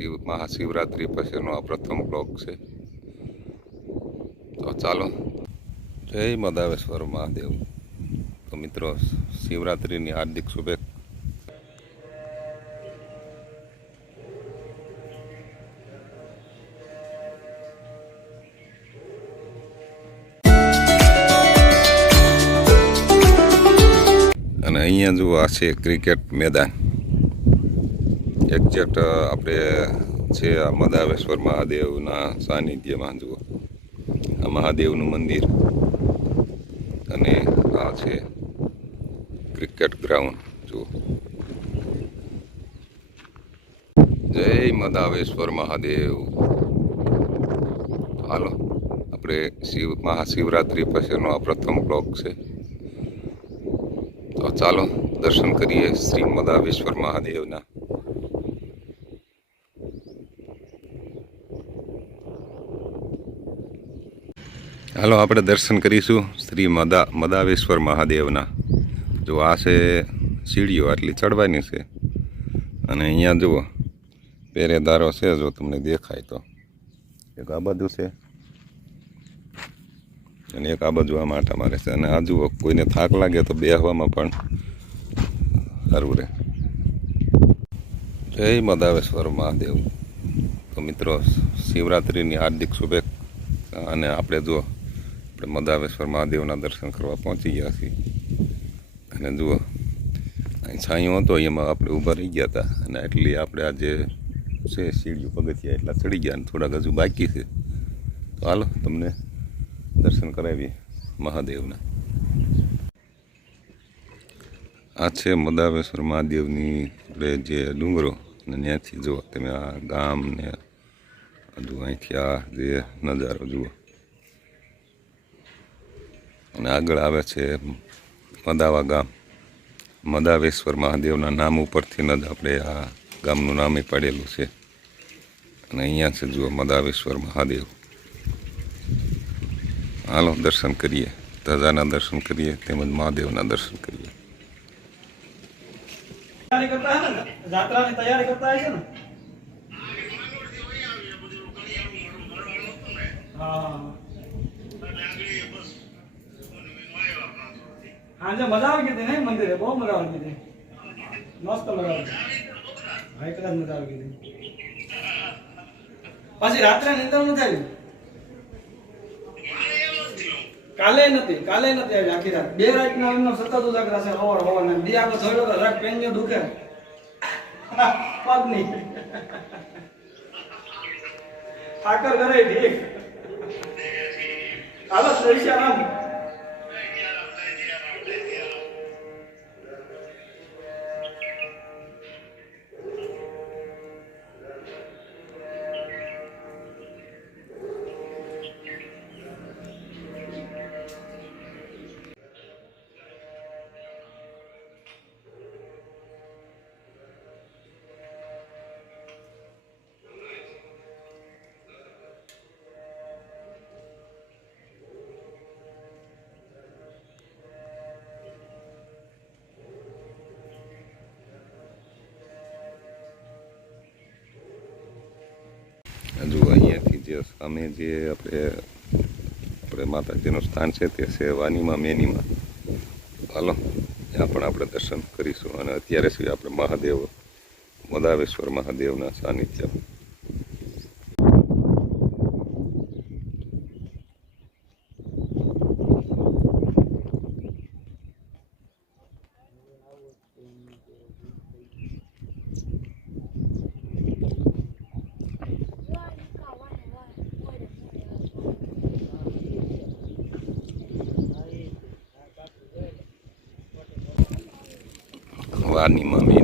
શિવ મહાશિવરાત્રિ પછીનો આ પ્રથમ બ્લોક છે. તો ચાલો. જય મદાવેશ્વર મહાદેવ. તો મિત્રો, શિવરાત્રિની હાર્દિક શુભેચ્છા. અને અહીંયા જુઓ આ છે ક્રિકેટ મેદાન. એક્ઝેક્ટ આપણે છે આ મદાવેશ્વર મહાદેવના સાનિધ્યમાં, જુઓ. આ મહાદેવનું મંદિર અને આ છે ક્રિકેટ ગ્રાઉન્ડ, જુઓ. જય મદાવેશ્વર મહાદેવ. હાલો, આપણે શિવ, મહાશિવરાત્રિ પછીનો આ પ્રથમ બ્લોક છે. તો ચાલો, દર્શન કરીએ શ્રી મદાવેશ્વર મહાદેવના. હાલો, આપણે દર્શન કરીશું શ્રી મદા, મદાવેશ્વર મહાદેવના. જો આ છે સીડીઓ, આટલી ચડવાની છે. અને અહીંયા જુઓ, પહેરેદારો છે, જો તમને દેખાય તો. એક આ બાજુ છે, અને એક આ બાજુ આ માટા મારે છે અને આ જુઓ, કોઈને થાક લાગે તો બેહવામાં પણ સારું રહે. જય મદાવેશ્વર મહાદેવ. તો મિત્રો, શિવરાત્રિની હાર્દિક શુભેચ્છા અને આપણે જુઓ આપણે મદાવેશ્વર મહાદેવના દર્શન કરવા પહોંચી ગયા છીએ. અને જુઓ, અહીં છાંયો હતો, એમાં આપણે ઊભા રહી ગયા હતા. અને એટલી આપણે આજે છે, સીડીઓ પગથિયા એટલા ચડી ગયા અને થોડાક હજુ બાકી છે. તો હાલો, તમને દર્શન કરાવીએ મહાદેવના. આ છે મદાવેશ્વર મહાદેવની આપણે જે ડુંગરો, અને ત્યાંથી જુઓ, તમે આ ગામ ને હજુ અહીંથી આ જે નજારો જુઓ. અને આગળ આવે છે મદાવા ગામ. મદાવેશ્વર મહાદેવના નામ ઉપરથી જ આપણે આ ગામનું નામે પડેલું છે. અને અહીંયા છે જુઓ મદાવેશ્વર મહાદેવ. હાલો, દર્શન કરીએ. ધજાના દર્શન કરીએ, તેમજ મહાદેવના દર્શન કરીએ. હે ને જાત્રાની તૈયારી કરતા હશે ને હા આજે મજા આવી ગઈ ને મંદિરે? બહુ મજા આવી ગઈ મસ્ત મજા આવી હાઈ કદાચ મજા આવી ગઈ પછી રાત્રે નિંદર નથી આવી કાલે નથી કાલે નથી આવી આખી રાત. બે રાત ના એમનો સતત ઉજાગરા છે હવાર હવાર ને બે આગળ જોયો તો રાત પેન્યો દુખે. પગ નહીં. ઠાકર ઘરે ઠીક. હાલો દર્શારામ હજુ અહીંયાથી જે સામે જે આપણે આપણે માતાજીનું સ્થાન છે તે છે વાનીમાં મેનીમાં. હાલો, ત્યાં પણ આપણે દર્શન કરીશું. અને અત્યારે સુધી આપણે મહાદેવ, મદાવેશ્વર મહાદેવના સાનિધ્ય વાનીમાં મેની